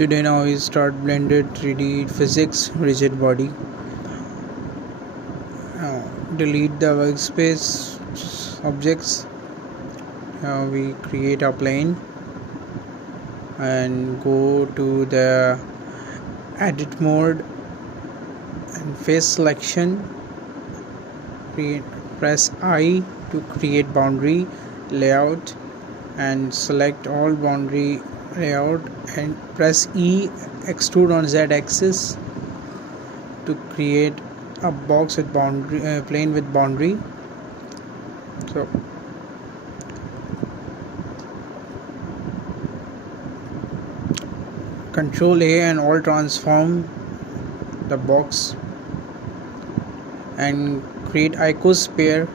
Today now we start blended 3D physics rigid body. Delete the workspace objects. We create a plane and go to the edit mode and face selection. Press I to create boundary layout and select all boundary layout and press E extrude on Z axis to create a box with boundary plane with boundary. So Control A and Alt transform the box and create icosphere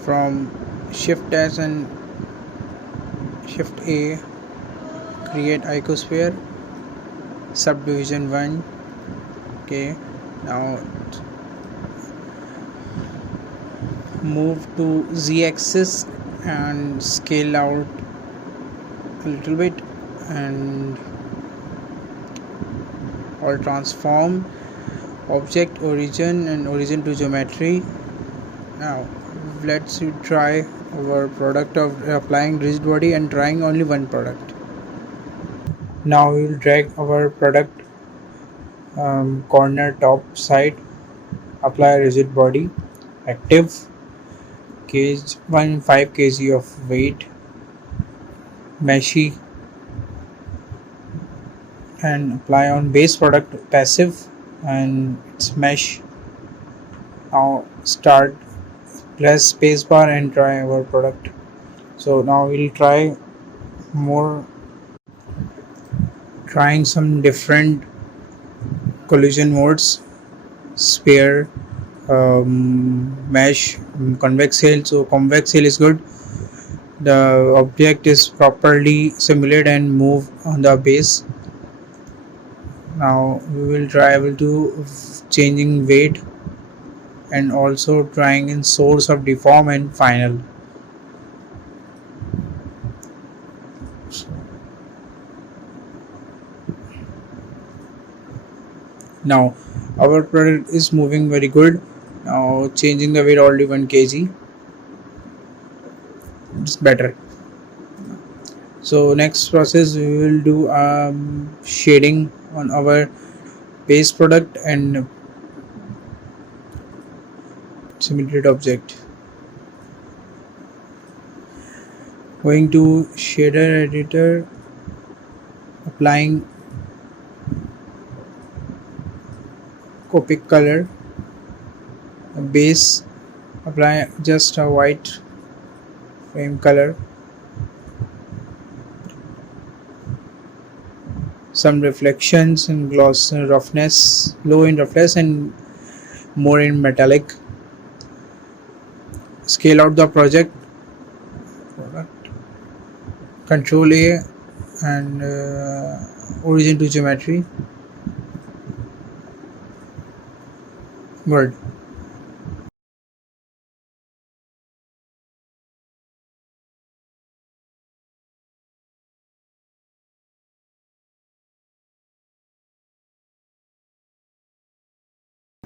from Shift S and Shift A. Create icosphere subdivision 1. Okay, now move to Z axis and scale out a little bit and or transform object origin and origin to geometry. Now let's try our product of applying rigid body and trying only one product. Now we will drag our product corner top side, apply rigid body, active, cage 1.5 kg of weight, meshy, and apply on base product passive and it's mesh. Now start, press spacebar and try our product. So now we'll trying some different collision modes, sphere, mesh, convex hail. So convex hail is good. The object is properly simulated and move on the base. Now we will try to changing weight and also trying in source of deform and final. Now our product is moving very good. Now changing the weight only 1 kg. It's better. So next process we will do shading on our base product and simulated object. Going to shader editor, applying Copic color, base, apply just a white frame color, some reflections and gloss roughness, low in roughness and more in metallic. Scale out the product, Control A and origin to geometry. Good.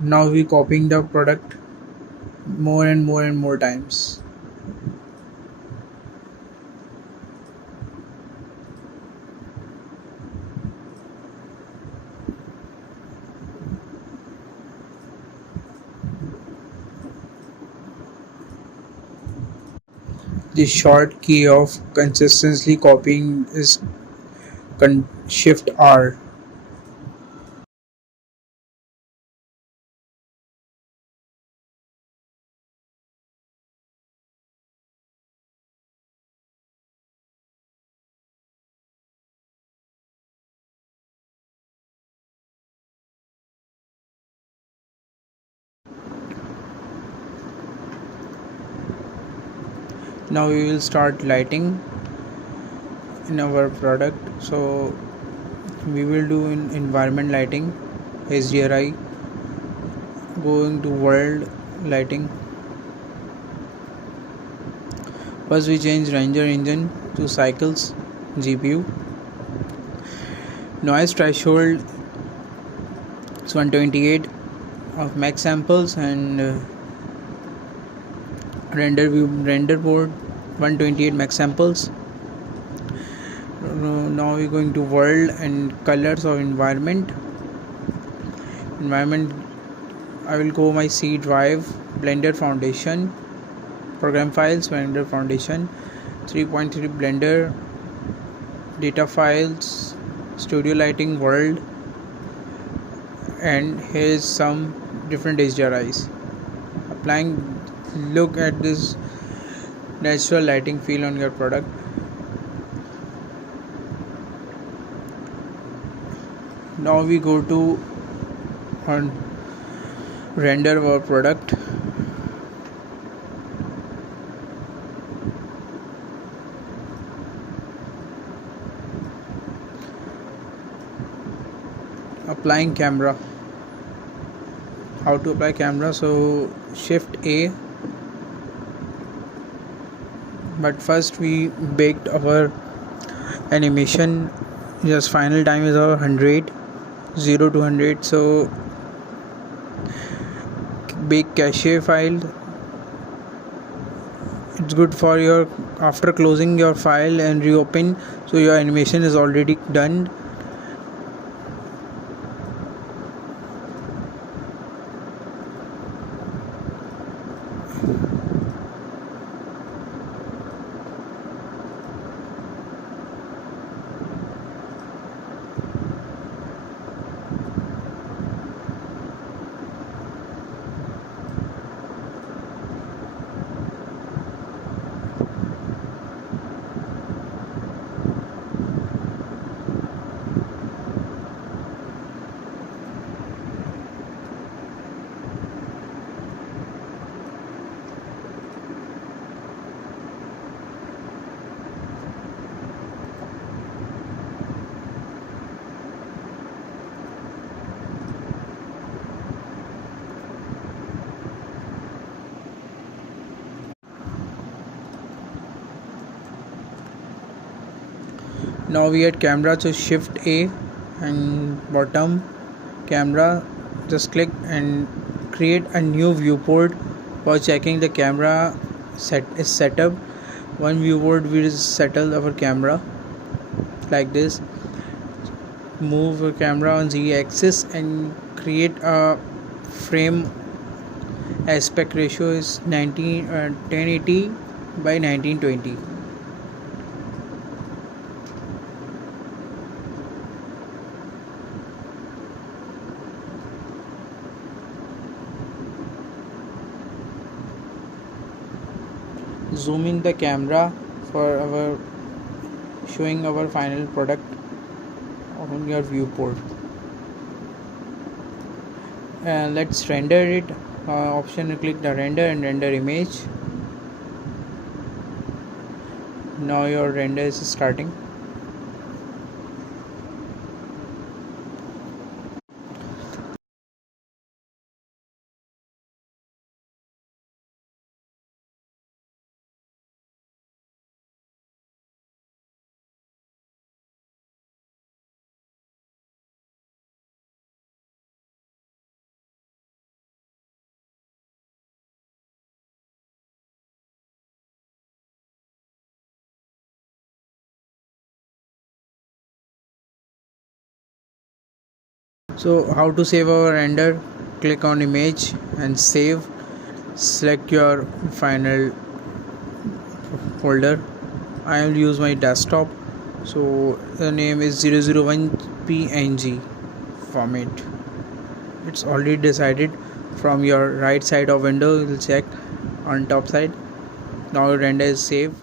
Now we copying the product more and more times. The short key of consistently copying is Shift R. Now we will start lighting in our product. So we will do in environment lighting, HDRI, going to world lighting. First we change Ranger engine to cycles GPU. Noise threshold is 128 of max samples, and render board 128 max samples. Now we're going to world and colors of environment. I will go my C drive, Blender Foundation, program files, Blender Foundation, 3.3 Blender, data files, studio lighting, world, and here's some different HDRIs. Applying, look at this natural lighting feel on your product. Now we go to render our product. Applying camera. How to apply camera? So shift A. But first we baked our animation. Just final time is our 100, 0 to 100. So bake cache file. It's good for your after closing your file and reopen, so your animation is already done. Now we at camera, so shift A and bottom camera, just click and create a new viewport for checking the camera set up. One viewport will settle our camera like this. Move the camera on Z axis and create a frame. Aspect ratio is 1080 by 1920. Zoom in the camera for our showing our final product on your viewport. Let's render it. Option, click the render and render image. Now your render is starting. So how to save our render? Click on image and save. Select your final folder. I will use my desktop, so the name is 001 png format. It's already decided. From your right side of window, you will check on top side. Now your render is saved.